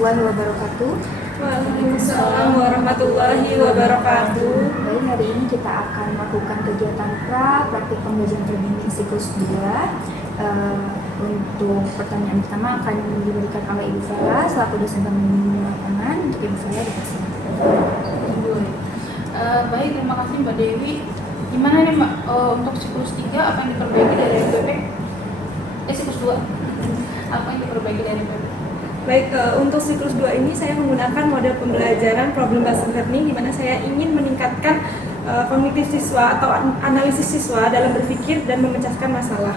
warahmatullahi wabarakatuh. Waalaikumsalam warahmatullahi wabarakatuh. Baik, hari ini kita akan melakukan kegiatan praktik pembelajaran terbimbing siklus 2. Untuk pertanyaan pertama akan diberikan oleh Ibu Vera selaku dosen pembimbing lapangan. Untuk Ibu Vera dipersilakan. Baik, terima kasih Mbak Dewi. Gimana nih Mbak, untuk siklus 3 apa yang diperbaiki dari MPP? Siklus 2 apa yang diperbaiki dari MPP? Baik, untuk siklus 2 ini saya menggunakan model pembelajaran problem based learning di mana saya ingin meningkatkan kognitif siswa atau analisis siswa dalam berpikir dan memecahkan masalah.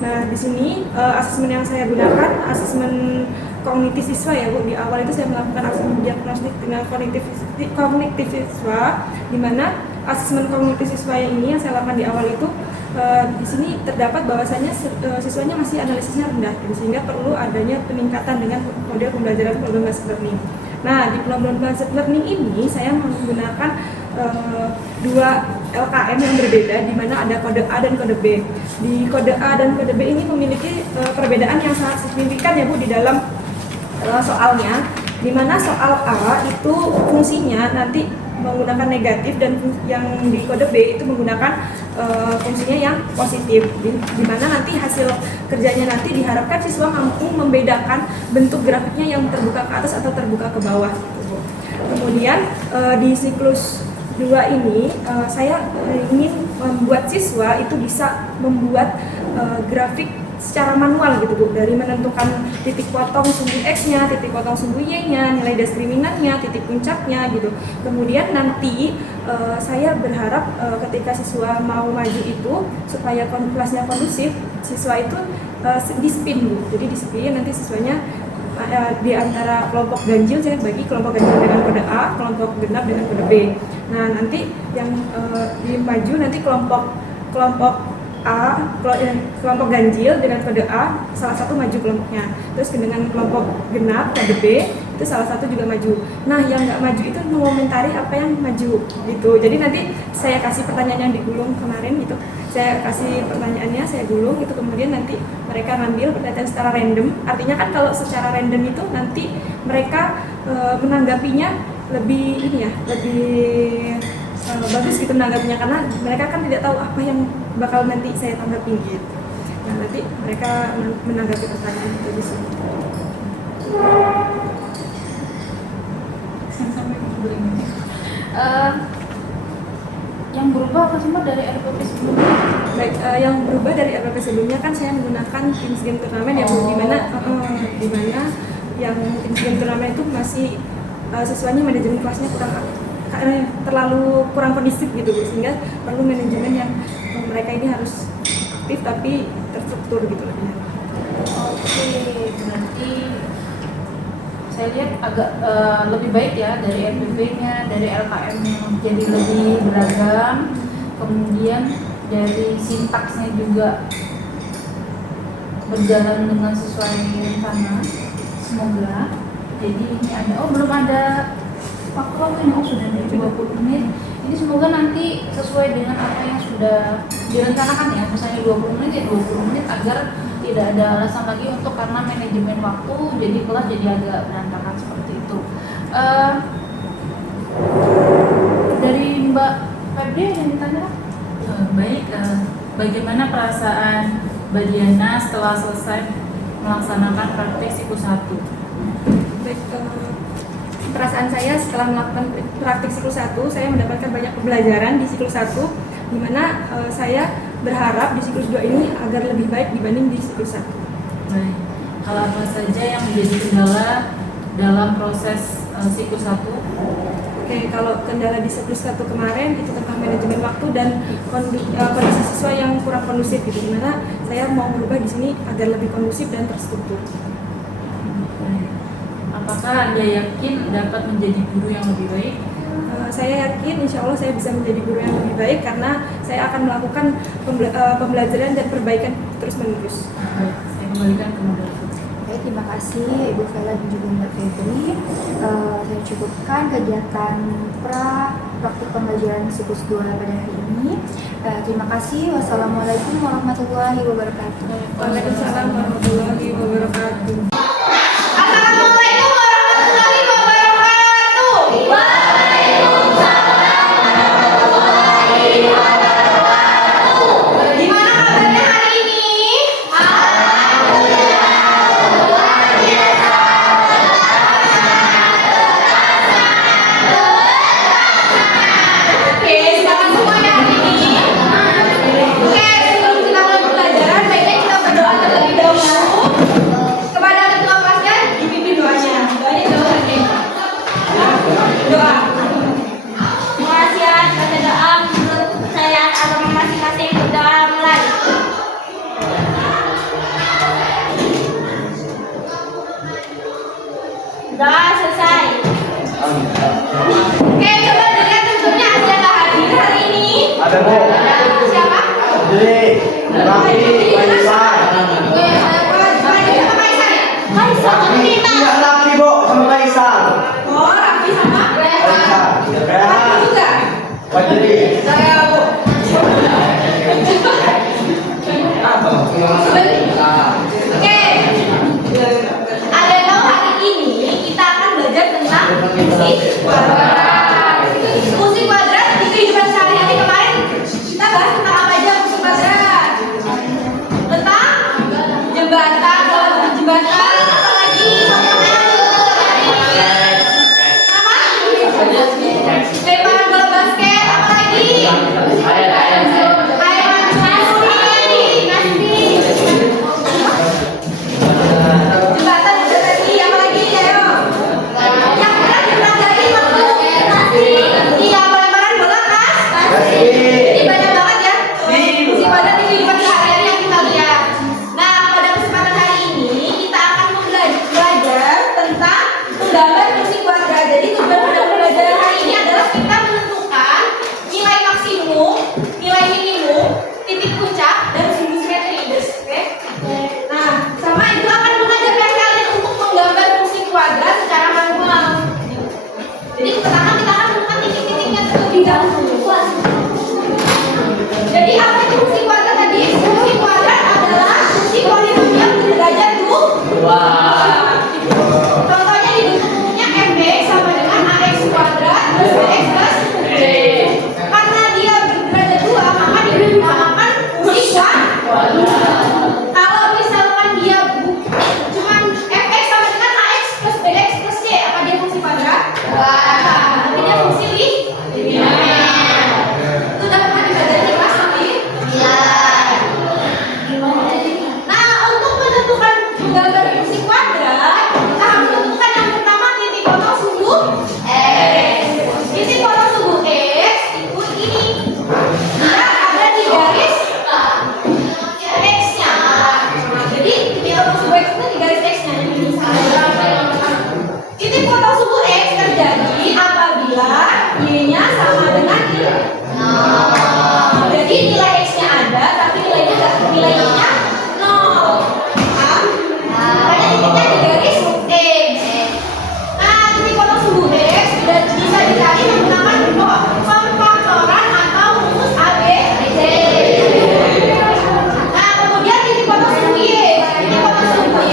Nah, di sini asesmen yang saya gunakan asesmen kognitif siswa ya Bu. Di awal itu saya melakukan asesmen diagnostik dengan kognitif siswa, di mana asesmen kognitif siswa yang ini yang saya lakukan di awal itu di sini terdapat bahwasanya siswanya masih analisisnya rendah, sehingga perlu adanya peningkatan dengan model pembelajaran problem based learning. Nah, di problem based learning ini saya menggunakan dua LKM yang berbeda, di mana ada kode A dan kode B. Di kode A dan kode B ini memiliki perbedaan yang sangat signifikan ya Bu di dalam soalnya, di mana soal A itu fungsinya nanti menggunakan negatif dan yang di kode B itu menggunakan fungsinya yang positif, di mana nanti hasil kerjanya nanti diharapkan siswa mampu membedakan bentuk grafiknya yang terbuka ke atas atau terbuka ke bawah. Kemudian di siklus 2 ini saya ingin membuat siswa itu bisa membuat grafik secara manual gitu Bu, dari menentukan titik potong sumbu X-nya, titik potong sumbu Y-nya, nilai diskriminannya, titik puncaknya gitu. Kemudian nanti saya berharap ketika siswa mau maju itu supaya kelasnya kondusif, siswa itu di spin Bu. Jadi di spin nanti siswanya di antara kelompok ganjil saya bagi kelompok ganjil dengan kode A, kelompok genap dengan kode B. Nah, nanti yang di maju nanti kelompok A, kelompok ganjil dengan kode A, salah satu maju kelompoknya. Terus dengan kelompok genap kode B, itu salah satu juga maju. Nah, yang nggak maju itu mengomentari apa yang maju gitu. Jadi nanti saya kasih pertanyaan yang digulung kemarin gitu. Saya kasih pertanyaannya, saya gulung itu, kemudian nanti mereka ngambil pertanyaan secara random. Artinya kan kalau secara random itu nanti mereka menanggapinya lebih ini ya, lebih bagus gitu menanggapinya, karena mereka kan tidak tahu apa yang bakal nanti saya tanggapi gitu. Nah, nanti mereka menanggapi pertanyaan itu di sini. Yang berubah apa sih Mbak dari RPP sebelumnya? Baik, yang berubah dari RPP sebelumnya kan saya menggunakan Kings Game Turnamen ya Bu, di mana yang Kings Game Turnamen itu masih siswanya manajemen kelasnya terlalu kurang kondisif gitu Bu, sehingga perlu manajemen yang mereka ini harus aktif tapi terstruktur gitu loh ya. Oke, berarti saya lihat agak lebih baik ya dari RPP-nya, dari LKM-nya jadi lebih beragam, kemudian dari sintaksnya juga berjalan dengan sesuai rencana. Semoga. Jadi ini ada, belum ada waktu ini, sudah ada 20 menit. Ini semoga nanti sesuai dengan apa yang sudah direncanakan ya, misalnya 20 menit ya 20 menit, agar tidak ada alasan lagi untuk karena manajemen waktu jadi kelas jadi agak berantakan seperti itu. Dari Mbak Febri yang ditanya? Baik, bagaimana perasaan Mbak Diana setelah selesai melaksanakan praktik siklus 1? Baik, perasaan saya setelah melakukan praktik siklus 1, saya mendapatkan banyak pembelajaran di siklus 1, di mana saya berharap di siklus 2 ini agar lebih baik dibanding di siklus 1. Baik, hal apa saja yang menjadi kendala dalam proses siklus 1? Oke, kalau kendala di siklus 1 kemarin itu tentang manajemen waktu dan kondisi siswa yang kurang kondusif gitu, di mana saya mau merubah di sini agar lebih kondusif dan terstruktur. Baik. Apakah Anda yakin dapat menjadi guru yang lebih baik? Saya yakin insya Allah saya bisa menjadi guru yang lebih baik karena saya akan melakukan pembelajaran dan perbaikan terus menerus. Baik, saya kembalikan ke moderator. Baik, terima kasih Ibu Vela dan juga Mbak Febri. Saya cukupkan kegiatan praktik pembelajaran siklus 2 pada hari ini. Terima kasih. Wassalamualaikum warahmatullahi wabarakatuh. Waalaikumsalam warahmatullahi wabarakatuh. Assalamualaikum warahmatullahi mulai. Udah selesai. Oke, coba dilihat tentunya ada nggak hadir hari ini? Ada, Bu. Siapa? Jadi, Raffi, Kaisar. Tidak Raffi, Bu, sama Kaisar. Oh, Raffi sama Kaisar. Raffi juga. Fajri. Saya Bu. Oke. Ada yang tahu hari ini kita akan belajar tentang fungsi kuadrat. Fungsi kuadrat di kehidupan sehari-hari kemarin kita bahas tentang apa aja fungsi kuadrat? Tentang jembatan, apa lagi? Apa? Lemparan bola basket, apa lagi? Air mancur, jembatan udah tadi, apa lagi? Ayo. Yang berat dipelajari waktu iya, pelemparan bola kas. Ini banyak banget ya. Fungsi kuadrat di kehidupan sehari-hari yang kita lihat. Nah, pada kesempatan hari ini kita akan belajar tentang menggambar fungsi kuadrat. Jadi tujuan pada pembelajaran hari ini adalah kita menentukan nilai maksimum, nilai minimum, titik puncak, dan sumbu simetri. Oke? Nah, sama itu akan mengajarkan kalian untuk menggambar fungsi kuadrat secara manual. Jadi pertama kita akan menemukan titik-titiknya terlebih dahulu. Jadi apa itu fungsi kuadrat tadi? Fungsi kuadrat adalah fungsi polinomial berderajat 2. Contohnya di bentuk umumnya fx sama dengan ax kuadrat plus bx plus c. Karena dia berderajat 2, maka dinamakan fungsi kuadrat. Kalau misalkan dia cuman fx sama dengan ax plus bx plus c, apa dia fungsi kuadrat? Tapi dia fungsi linear. Itu udah pernah dipelajari di kelas tapi? Nah, untuk menentukan menggambar fungsi kuadrat, kita harus menentukan yang pertama titik potong sumbu x. Titik potong sumbu x itu ini. Dia ada di garis x-nya. Jadi titik potong sumbu x itu di garis x-nya. Titik potong sumbu x terjadi apabila y-nya sama dengan i. Jadi nilai x-nya ada, tapi nilai y-nya 0. Paham? Makanya titiknya di garis x. Nah, titik potong sumbu x bisa dicari menggunakan pemfaktoran atau rumus ABC. Nah, kemudian titik potong sumbu y. Titik potong sumbu y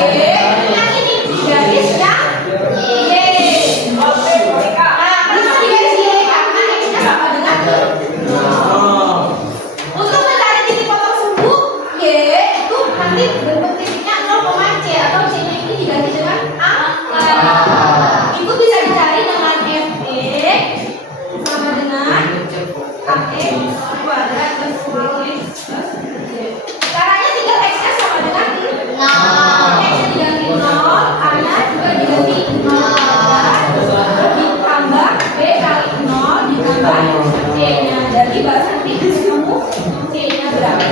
yang ini di garisnya y. Nah, kenapa di garis y? Karena x-nya sama dengan untuk mencari titik potong sumbu y itu nanti bentuk titiknya 0, c atau c-nya ini diganti dengan angka. Itu bisa dicari dengan fx sama dengan ax kuadrat plus bx plus c. Caranya tinggal x-nya sama dengan x-nya diganti 0, a-nya juga diganti 0, ditambah b kali 0 ditambah c-nya. Jadi baru nanti ketemu c-nya berapa.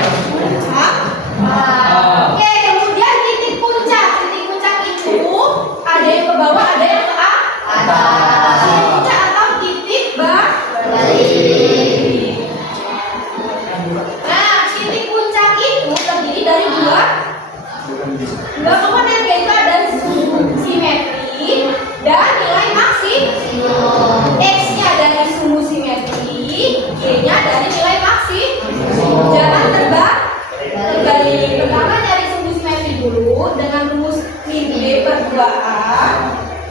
Oke, kemudian titik puncak. Titik puncak itu ada yang ke bawah, ada yang ke atas. Titik puncak atau titik balik. Nah, titik puncak itu terdiri dari dua komponen, yaitu ada sumbu simetri dan nilai maksimum. X-nya dari sumbu simetri, Y-nya dari nilai maksimum. Jangan terbalik. Pertama dari sumbu simetri dulu dengan rumus min B per 2A.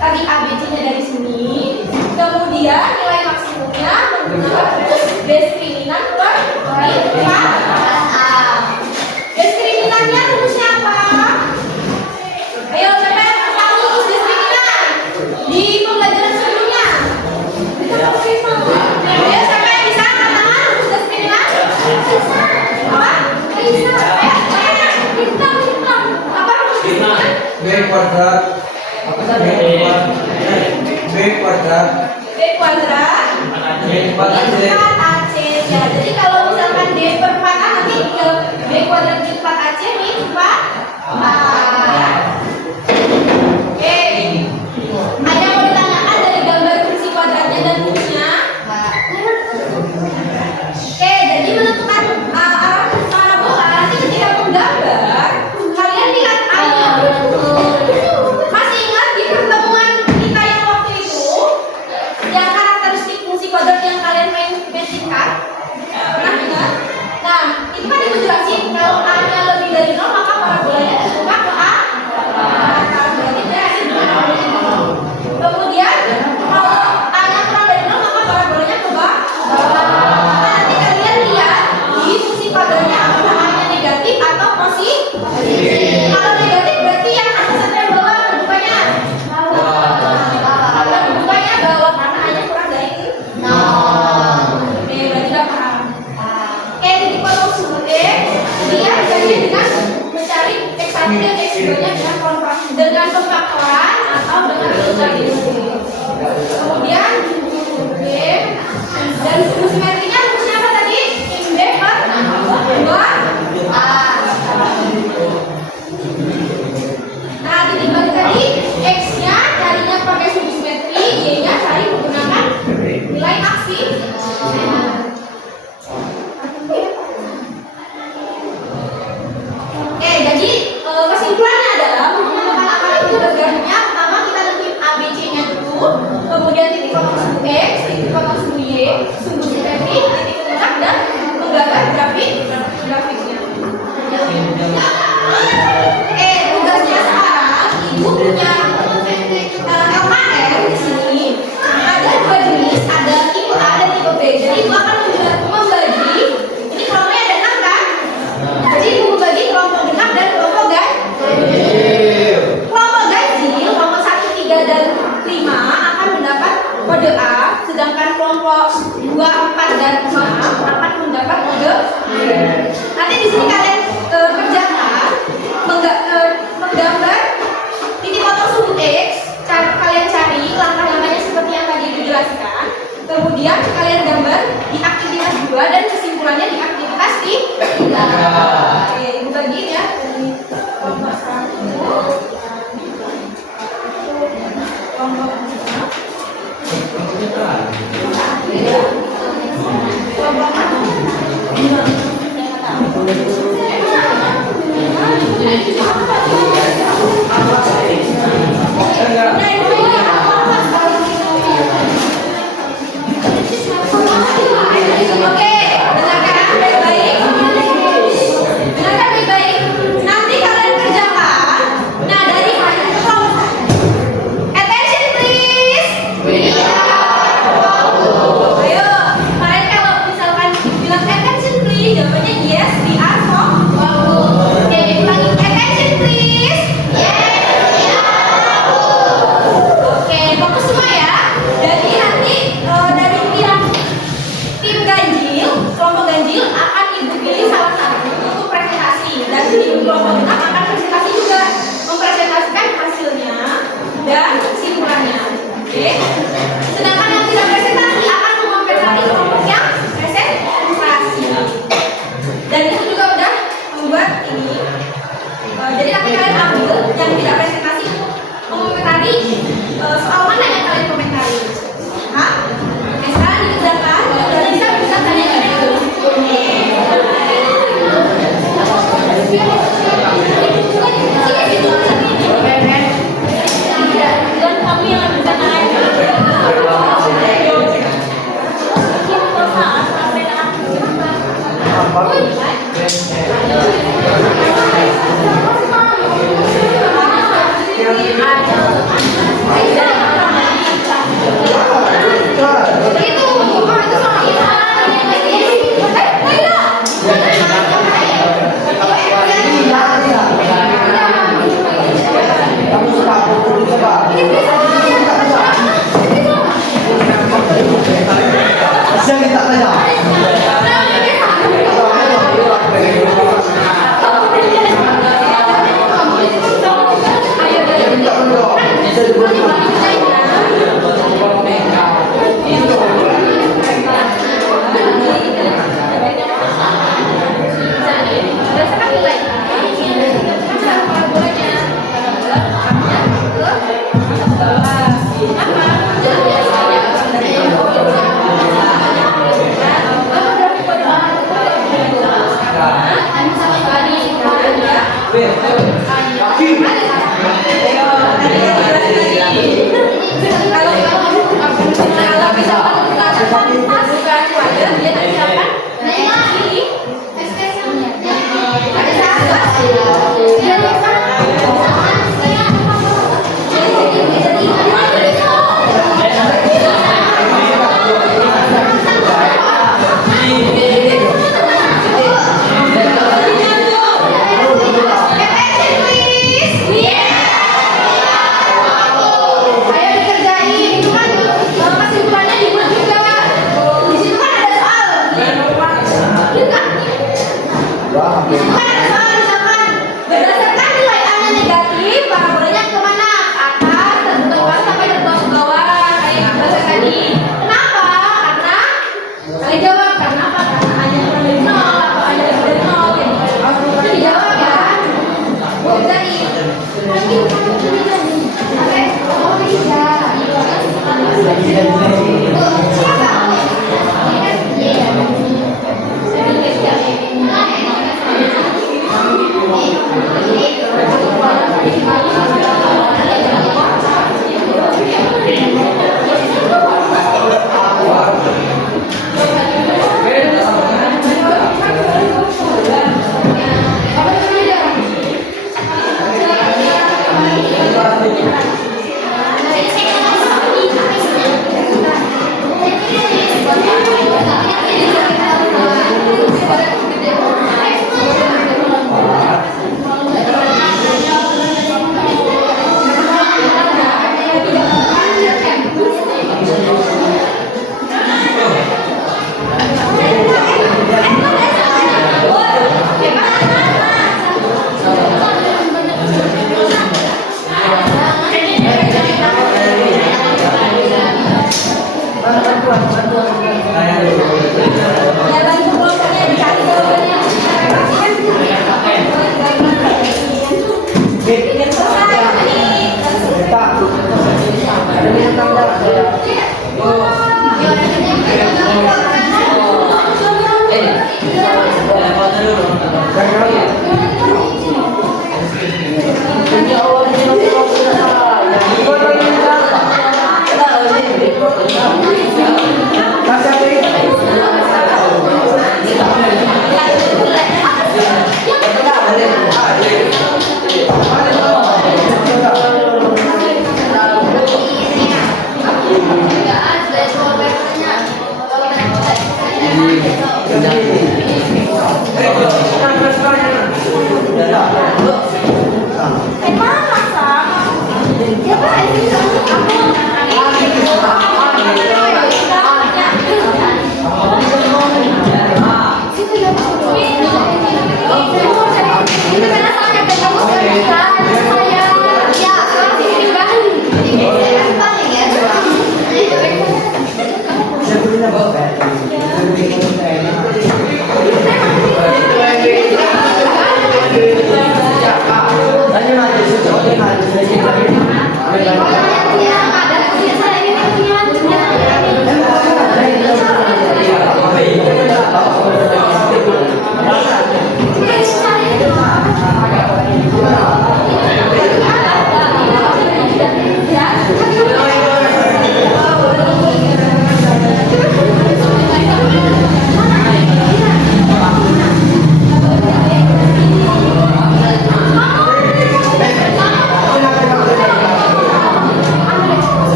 Tadi ABC-nya dari sini. Kemudian nilai maksimumnya menggunakan rumus diskriminan per min A. Diskriminannya rumusnya apa? Ayo siapa yang tahu rumus diskriminan di pembelajaran sebelumnya? Ayo siapa yang bisa katakan rumus diskriminan? Apa? Bisa. Apa rumus diskriminan? B kuadrat. Apa tadi? B kuadrat. B kuadrat. B kuadrat. D per AC. Ya, jadi kalau misalkan D per 4 nanti kemudian X2-nya dengan pemfaktoran atau dengan integrasi. Kemudian oke, dan sumbu simetrinya rumusnya apa tadi? Tim B per 2A. Nah, dibagi tadi X-nya carinya pakai sumbu simetri, Y-nya cari menggunakan nilai aksi. Jadi kesimpulannya adalah menggunakan akar integrasinya, pertama kita tentuin ABC-nya dulu, kemudian titik potong sumbu X, titik potong sumbu Y, sumbu simetri, titik tengah, dan menggambar grafiknya. Tugasnya sekarang ibu punya LKM di sini. Ada dua jenis, ada tipe A dan tipe B. Jadi ibu akan membagi. Ini kelompoknya ada 6 kan? Jadi ibu membagi kelompok genap dan kelompok ganjil. Kelompok ganjil, kelompok 1, 3, dan 5 akan mendapat kode A, sedangkan kelompok 2, 4, dan 5 akan mendapat kode B. Nanti di sini kalian kerjakan menggambar titik potong sumbu X. Kalian cari langkah-langkahnya seperti yang tadi dijelaskan. Kemudian kalian gambar di aktivitas 2 dan kesimpulannya di aktivitas 3. Oke, ibu bagiin ya dari kelompok 1, kelompok 5.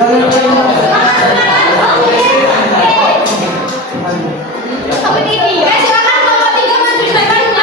Silakan kelompok 3 maju ke depan.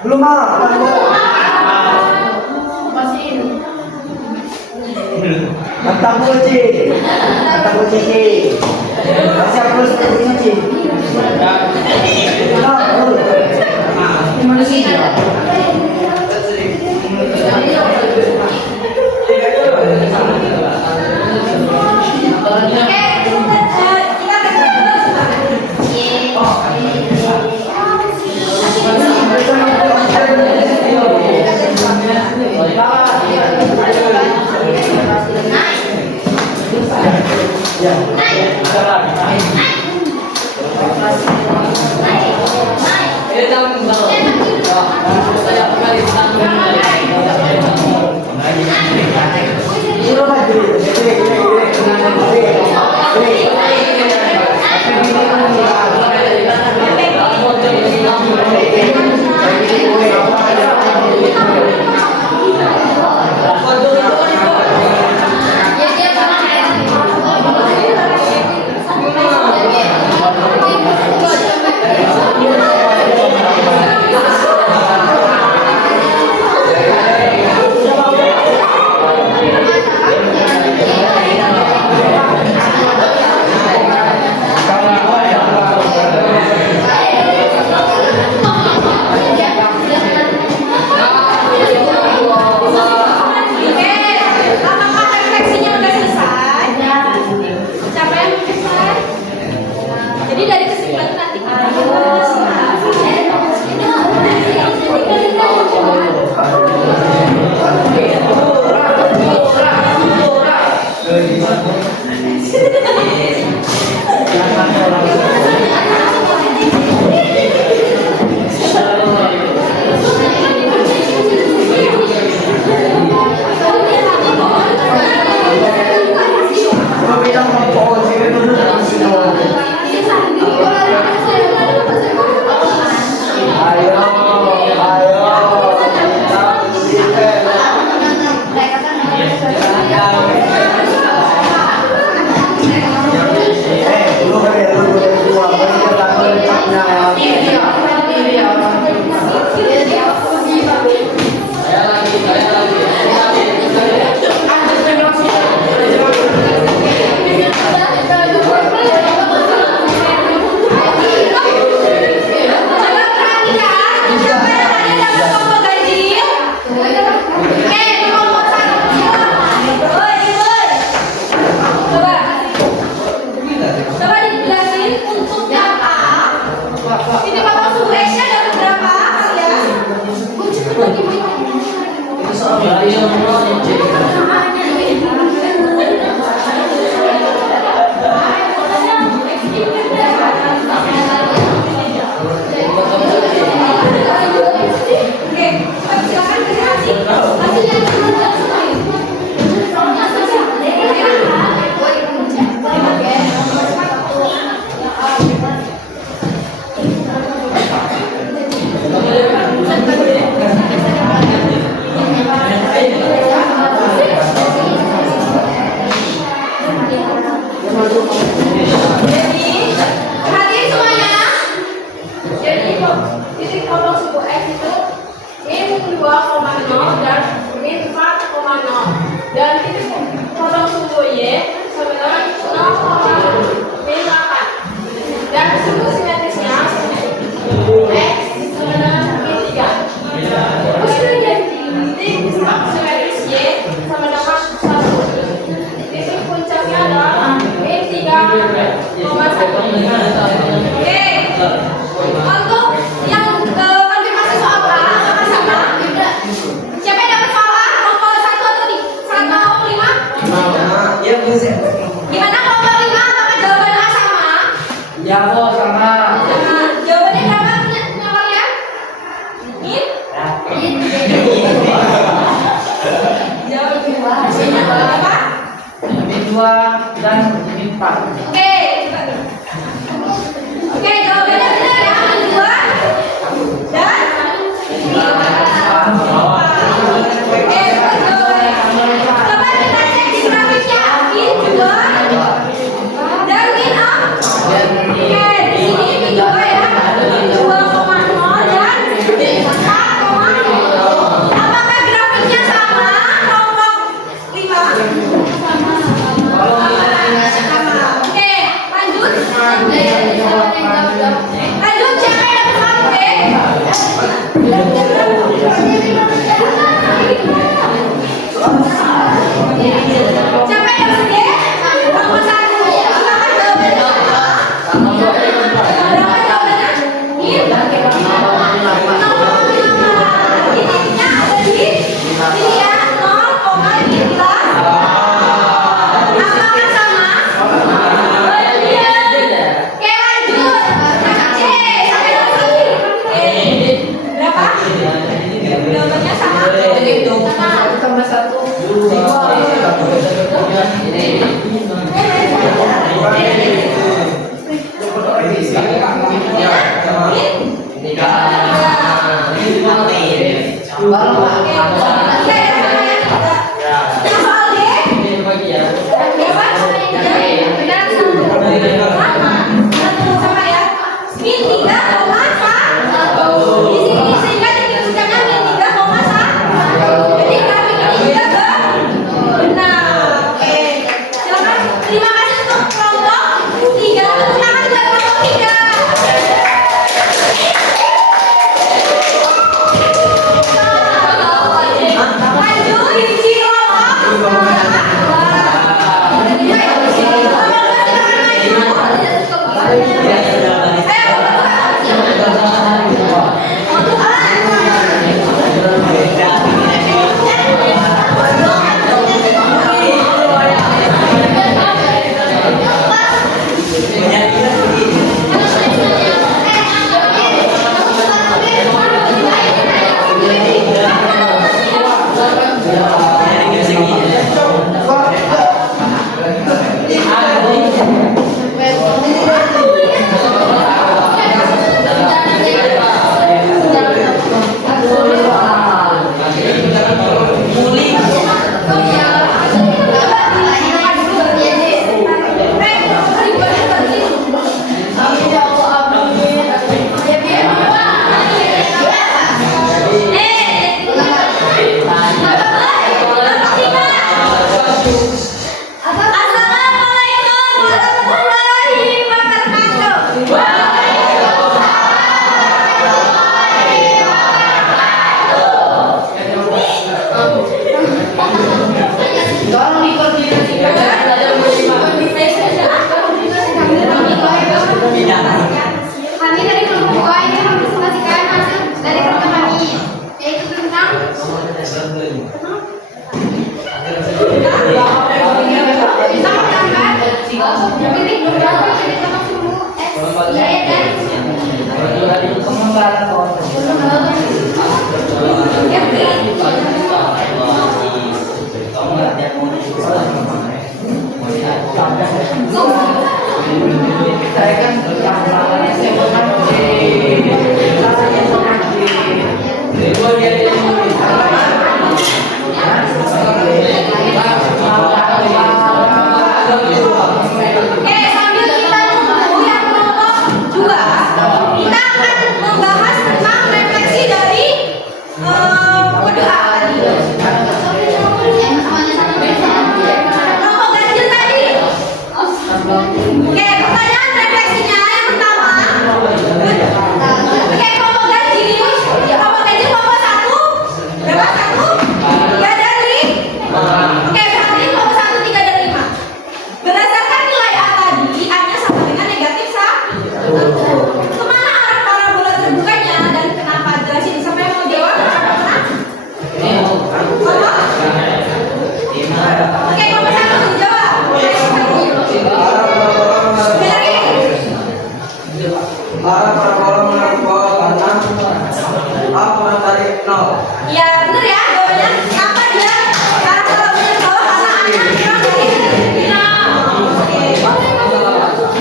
Belum ah. Mantap kunci. Mantap kunci. Siap terus kunci. Gimana sih? Oke, di sini juga ya. 2,0 dan 4 Lanjut, siapa yang dapat satu B? Siapa yang dapat B? Nomor 1. Silakan jawabannya. Berapa jawabannya? Ini titiknya ada di sini ya, 0,15. Apakah sama? Oke, lanjut. C sampai nomor 1. Berapa? Jawabannya sama. Tambah 1. Terima kasih untuk kelompok 3. Tepuk tangan buat kelompok 3.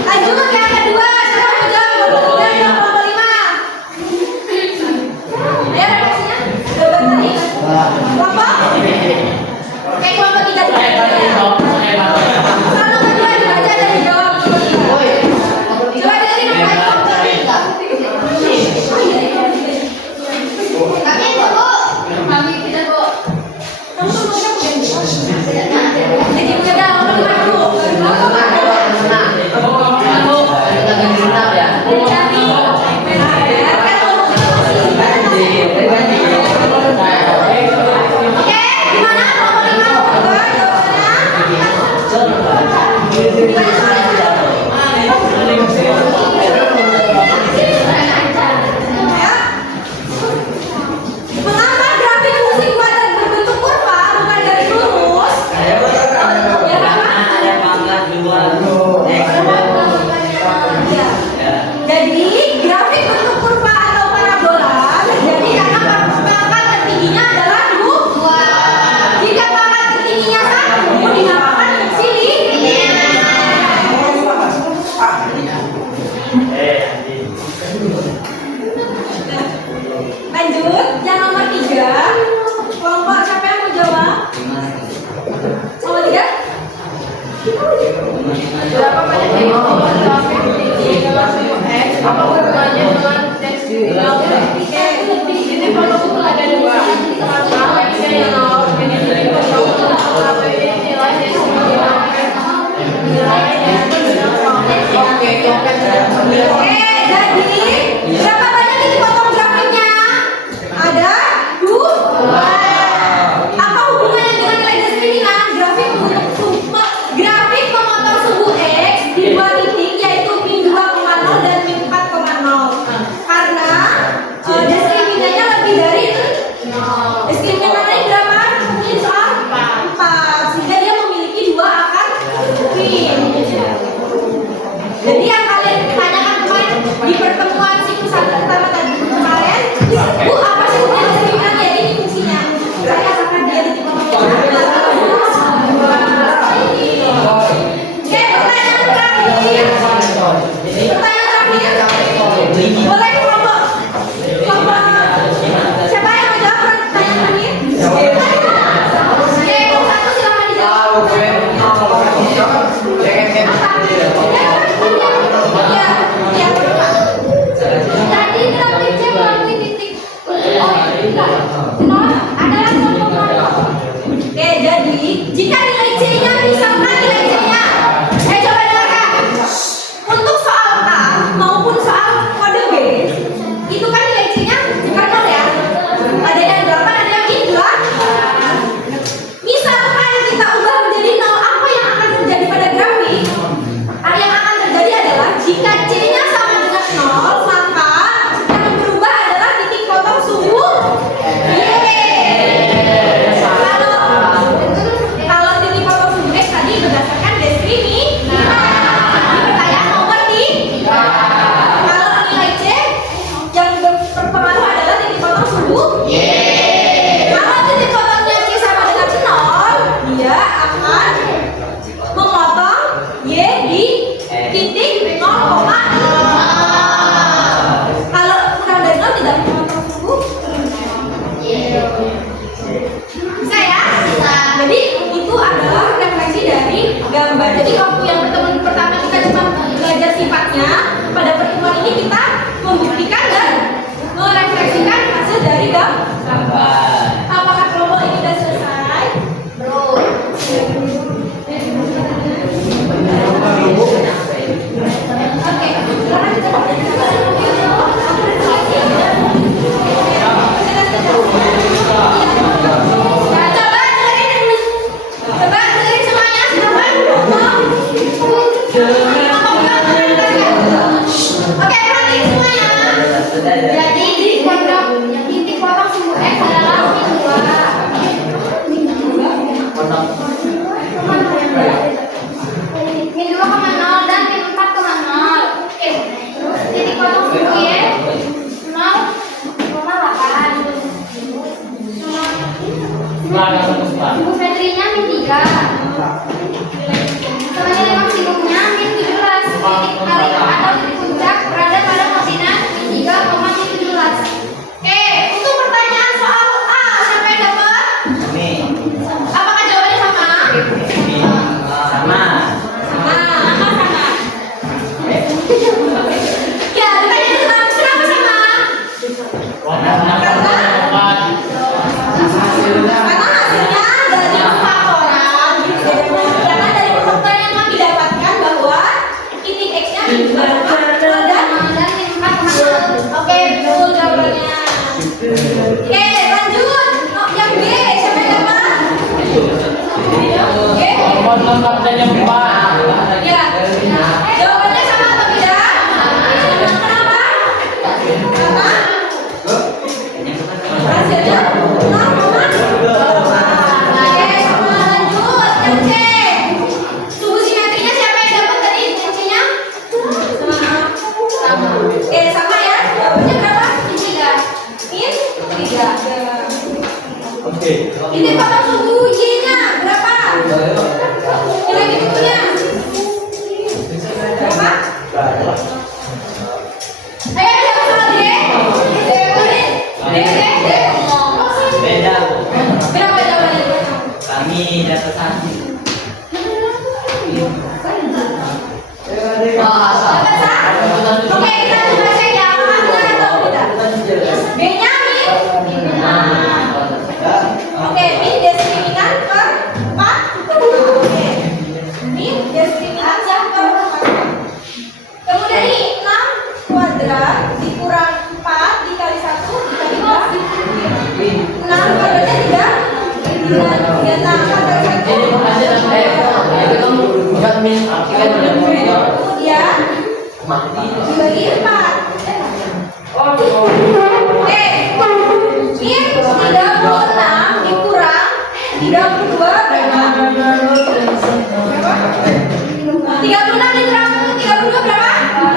Lanjut, di kelompok. Jadi grafik bentuk kurva atau parabola terjadi karena pangkat tertingginya adalah 2. Jika pangkat tertingginya 1, dinamakan fungsi linear. Lanjut, yang nomor 3. Kelompok siapa yang mau jawab? Nomor 3. Berapa banyak yang di dalam sumbu X? Apa hubungannya dengan teks ini kalau ada 2 maka ini yang 0 ini kalau ini nilainya oke Jadi berapa banyak ini potong grafiknya? Ada 2. Apa hubungannya dengan nilai determinan? Grafik memotong sumbu X di 2 titik yaitu min 2,0 dan min 4,0. Karena diskriminannya lebih dari diskriminannya berapa? Mungkin soal 4. Sehingga dia memiliki 2 akar min. Jadi yang kalian tanyakan kemarin di pertemuan siklus pertama tadi kemarin, Bu apa sih fungsi diskriminannya? Ini fungsinya. Saya katakan dia di tipe Oke, pertanyaan terakhir. Boleh kelompok siapa yang mau jawab pertanyaan terakhir? Oke, kelompok 1 silakan dijawab. Jadi grafik C melalui titik nol adalah kelompok nol. Oke, jadi jika nilai C-nya misalkan nilai C-nya, coba dengarkan. Untuk soal A maupun soal kode B, itu kan nilai C-nya bukan nol ya. Ada yang 8, ada yang min 2. Misalkan kita ubah menjadi 0, apa yang akan terjadi pada grafik? Yang akan terjadi adalah jika C-nya sama dengan 0, maka yang berubah adalah titik potong sumbu Y. Kalau titik potong sumbu X tadi berdasarkan diskriminasi. Di pertanyaan nomor 3. Kalau nilai C yang berpengaruh adalah titik potong sumbu Y. Kalau titik potongnya C sama dengan 0, dia akan memotong Y di titik 0,0. Kalau kurang dari 0 tidak memotong sumbu bisa ya? Bisa. Jadi itu adalah refleksi dari gambar. Jadi waktu yang pertemuan pertama kita cuma belajar sifatnya, pada pertemuan ini kita membuktikan dan merefleksikan hasil dari gambar. Apakah kelompok ini sudah selesai? Belum. Oke, sekarang kita coba dengerin semuanya, silakan ngomong. Oke, perhatiin semuanya. Jadi titik potong sumbu X adalah min 2. Min 2,0 dan min 4,0. Terus titik potong sumbu Y 0,8. Sumbu Fetrinya min 3. Sama nilai maksimumnya min 17. Titik paling atau titik puncak berada pada koordinat min 3, min 17. Oke, untuk pertanyaan soal A, siapa yang dapat? Apakah jawabannya sama? Sama. Ya, pertanyaan kenapa sama? Karena hasilnya dari faktoran. Karena dari faktoran yang kami dapatkan bahwa titik X-nya min 2 dan min 4,0. Oke, betul jawabannya. Oke, lanjut. Yang B, siapa yang dapat? Oke. Ya. Jawabannya sama atau tidak? Kenapa? Karena hasilnya 0,2. Oke, sama lanjut. Yang C. Sumbu simetrinya siapa yang dapat tadi kuncinya? Sama. Nah, kemudian dibagi 4. Oke, ini 36 dikurang 32 berapa? 36 dikurang 32 berapa? 4.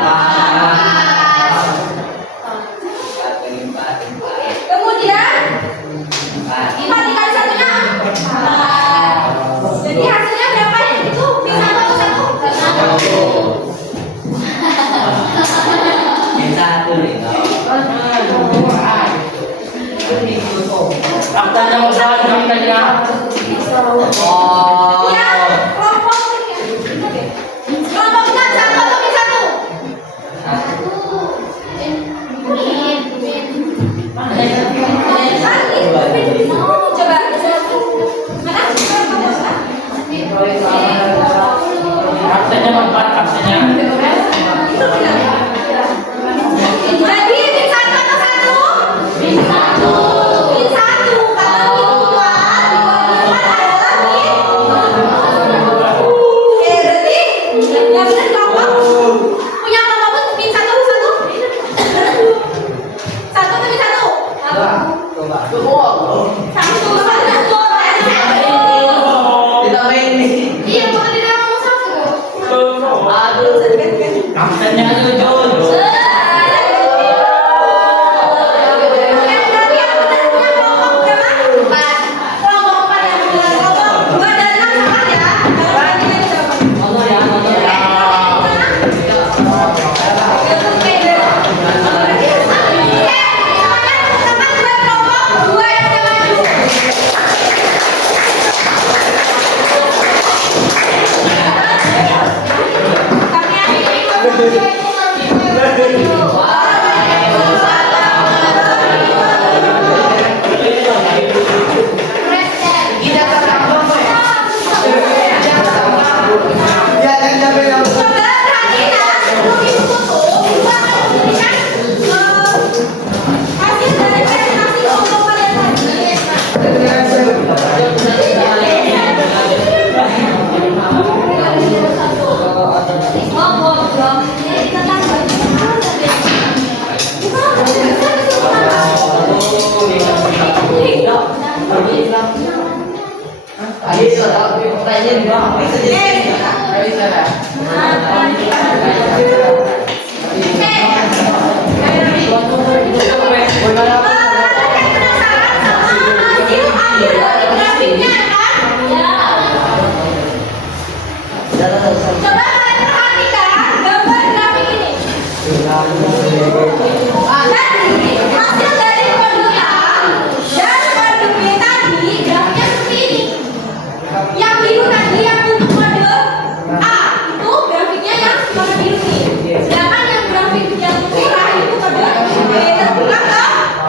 Kemudian 4 dikali satunya 4. Jadi hasilnya berapa? Itu bisa atau 1? Faktanya usaha namanya. Ya, kelompok enam 1 atau min 1? Coba. Faktanya 4 faktanya. Jadi min 1 atau 1? Min 1. Min 1 kalau min 2 dibagi 4 adalah min. Oke, berarti yang benar kelompok punya kelompok min 1 atau 1? 1 atau min 1? 1. Iya, bukan di dalam ngomong 1. Faktanya jujur. Coba kalian perhatikan gambar grafik ini. Jadi hasil dari kode A dan kode B tadi grafiknya seperti ini. Yang biru tadi yang untuk kode A itu grafiknya yang warna biru nih. Sedangkan yang grafik yang merah itu kode B terbuka ke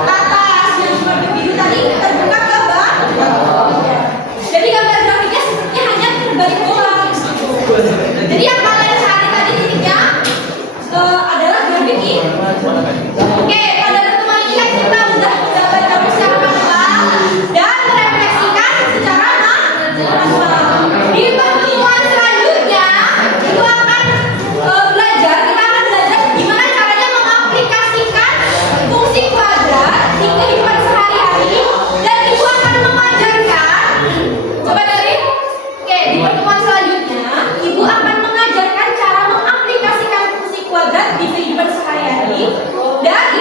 atas, yang kode biru tadi terbuka ke bawah. Jadi gambar grafiknya sepertinya hanya terbalik doang. Jadi yang kalian cari tadi titiknya adalah grafik ini. Oke, pada pertemuan ini kan kita sudah mendapatkan secara manual dan merefleksikan secara manual. Di pertemuan selanjutnya itu akan belajar, kita akan belajar gimana caranya mengaplikasikan fungsi kuadrat di kehidupan sehari-hari, dan ibu akan mengajarkan. Coba dari, oke, di pertemuan selanjutnya ibu akan mengajarkan cara mengaplikasikan fungsi kuadrat di kehidupan sehari-hari, dan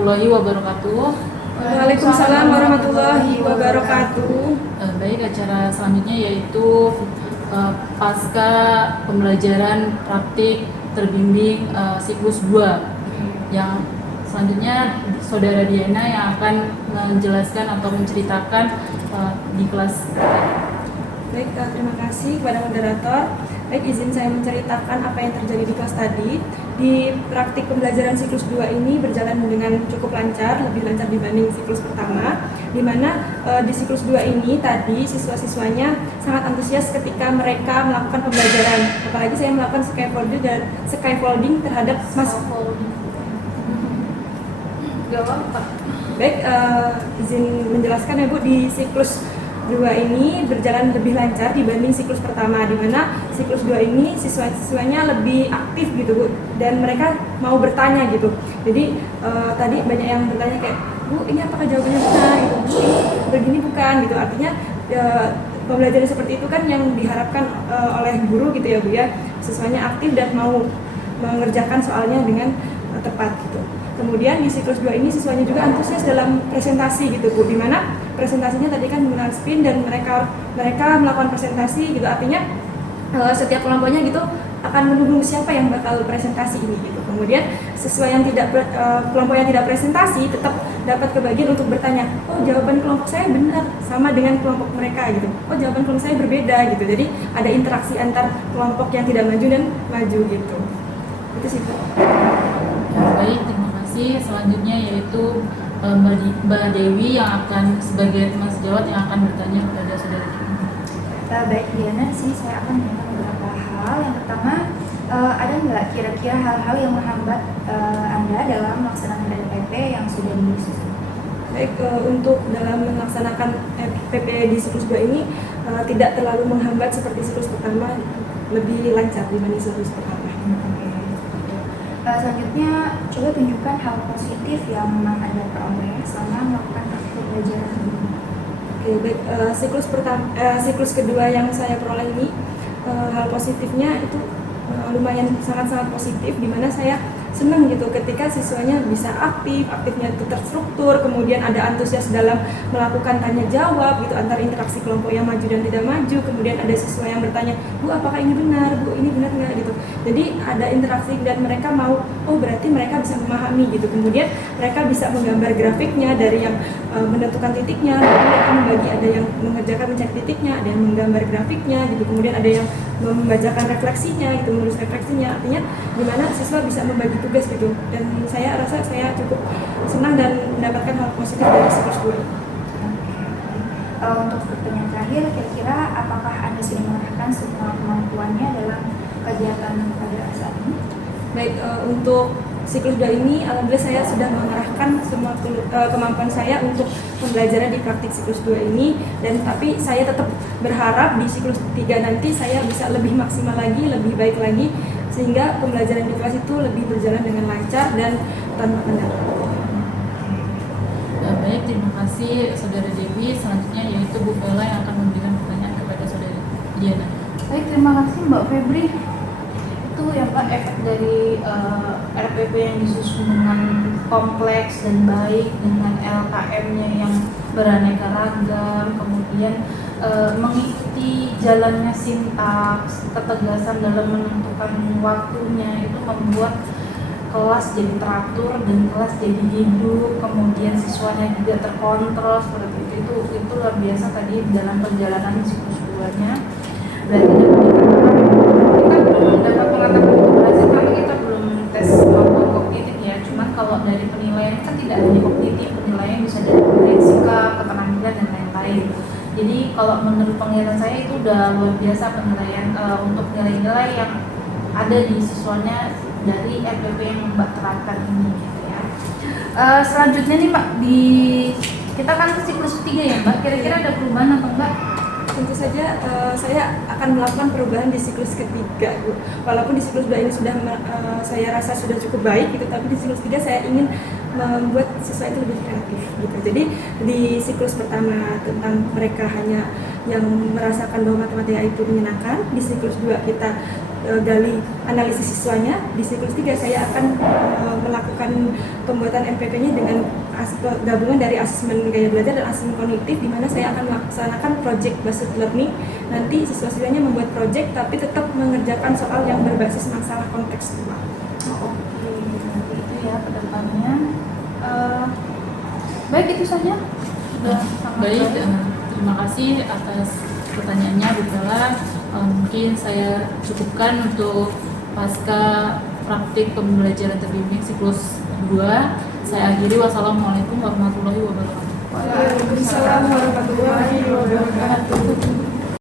warahmatullahi wabarakatuh. Waalaikumsalam warahmatullahi wabarakatuh. Baik, acara selanjutnya yaitu pasca pembelajaran praktik terbimbing siklus 2. Yang selanjutnya Saudara Diana yang akan menjelaskan atau menceritakan di kelas. Baik, terima kasih kepada moderator. Baik, izin saya menceritakan apa yang terjadi di kelas tadi. Di praktik pembelajaran siklus 2 ini berjalan dengan cukup lancar, lebih lancar dibanding siklus pertama, di mana di siklus 2 ini tadi siswa-siswanya sangat antusias ketika mereka melakukan pembelajaran. Apalagi saya melakukan scaffolding terhadap Baik, izin menjelaskan ya Bu, di siklus 2 ini berjalan lebih lancar dibanding siklus pertama, di mana siklus 2 ini siswa-siswanya lebih aktif gitu Bu, dan mereka mau bertanya gitu. Jadi tadi banyak yang bertanya kayak, Bu ini apakah jawabannya benar gitu, Bu ini begini bukan gitu. Artinya pembelajaran seperti itu kan yang diharapkan oleh guru gitu ya Bu ya, siswanya aktif dan mau mengerjakan soalnya dengan tepat gitu. Kemudian di siklus 2 ini siswanya juga antusias dalam presentasi gitu Bu, dimana presentasinya tadi kan menggunakan spin dan mereka melakukan presentasi gitu, artinya setiap kelompoknya gitu akan menunggu siapa yang bakal presentasi ini gitu. Kemudian siswa yang kelompok yang tidak presentasi tetap dapat kebagian untuk bertanya, oh jawaban kelompok saya benar sama dengan kelompok mereka gitu, oh jawaban kelompok saya berbeda gitu. Jadi ada interaksi antar kelompok yang tidak maju dan maju gitu. Itu sih Bu. Baik, terima kasih. Selanjutnya yaitu Mbak Dewi yang akan sebagai teman sejawat yang akan bertanya kepada Saudara Dewi. Baik Diana, di sini saya akan menanyakan beberapa hal. Yang pertama, ada nggak kira-kira hal-hal yang menghambat Anda dalam melaksanakan RPP yang sudah disusun? Baik, untuk dalam melaksanakan RPP di siklus 2 ini tidak terlalu menghambat seperti siklus pertama, lebih lancar dibanding siklus pertama. Selanjutnya, coba tunjukkan hal positif yang memang Anda peroleh selama melakukan pembelajaran ini. Oke, baik. Siklus kedua yang saya peroleh ini, hal positifnya itu lumayan sangat-sangat positif, di mana saya senang gitu ketika siswanya bisa aktifnya itu terstruktur, kemudian ada antusias dalam melakukan tanya jawab gitu antar interaksi kelompok yang maju dan tidak maju. Kemudian ada siswa yang bertanya, Bu apakah ini benar, Bu ini benar nggak gitu. Jadi ada interaksi dan mereka mau, oh berarti mereka bisa memahami gitu. Kemudian mereka bisa menggambar grafiknya dari yang menentukan titiknya, lalu mereka membagi, ada yang mengerjakan mencari titiknya, ada yang menggambar grafiknya gitu. Kemudian ada yang membacakan refleksinya gitu, menulis refleksinya. Artinya dimana siswa bisa membagi tugas gitu, dan saya rasa saya cukup senang dan mendapatkan hal positif dari siklus 2. Untuk pertanyaan terakhir, kira-kira apakah Anda sudah mengerahkan semua kemampuannya dalam kegiatan pada saat ini? Baik, untuk siklus 2 ini alhamdulillah saya sudah mengerahkan semua kemampuan saya untuk pembelajaran di praktik siklus 2 ini, dan tapi saya tetap berharap di siklus 3 nanti saya bisa lebih maksimal lagi, lebih baik lagi, sehingga pembelajaran di kelas itu lebih berjalan dengan lancar dan tanpa kendala. Baik, terima kasih Saudara Dewi. Selanjutnya yaitu Bu Bella yang akan memberikan pertanyaan kepada Saudara Diana. Baik, terima kasih Mbak Febri. Itu ya Pak, efek dari RPP yang disusun dengan kompleks dan baik, dengan LKM-nya yang beraneka ragam, kemudian mengikuti jalannya sintaks, ketegasan dalam menentukan waktunya, itu membuat kelas jadi teratur dan kelas jadi hidup, kemudian siswanya juga terkontrol seperti itu luar biasa tadi dalam perjalanan siklus 2-nya. Berarti kita belum dapat mengatakan itu berhasil karena kita belum tes kemampuan kognitif ya. Cuman kalau dari penilaian kan tidak hanya kognitif, penilaian bisa dari fisika, keterampilan dan lain-lain. Jadi kalau menurut penglihatan saya itu udah luar biasa penilaian untuk nilai-nilai yang ada di siswanya dari RPP yang Mbak terapkan ini gitu ya. Selanjutnya nih Mbak, kita kan ke siklus 3 ya Mbak, kira-kira ada perubahan atau Mbak? Tentu saja saya akan melakukan perubahan di siklus ketiga, Bu. Walaupun di siklus 2 ini sudah saya rasa sudah cukup baik gitu, tapi di siklus 3 saya ingin membuat siswa itu lebih kreatif gitu. Jadi di siklus pertama tentang mereka hanya yang merasakan bahwa matematika itu menyenangkan, di siklus 2 kita gali analisis siswanya. Di siklus 3 saya akan melakukan pembuatan MPP-nya dengan gabungan dari asesmen gaya belajar dan asesmen kognitif, di mana saya akan melaksanakan project based learning. Nanti siswa-siswanya membuat project tapi tetap mengerjakan soal yang berbasis masalah kontekstual. Oke, nanti itu ya kedepannya. Baik, itu saja. Sudah sangat Baik, terima kasih atas pertanyaannya Bu Bella. Mungkin saya cukupkan untuk pasca praktik pembelajaran terbimbing siklus 2. Saya akhiri. Wassalamualaikum warahmatullahi wabarakatuh. Waalaikumsalam warahmatullahi wabarakatuh.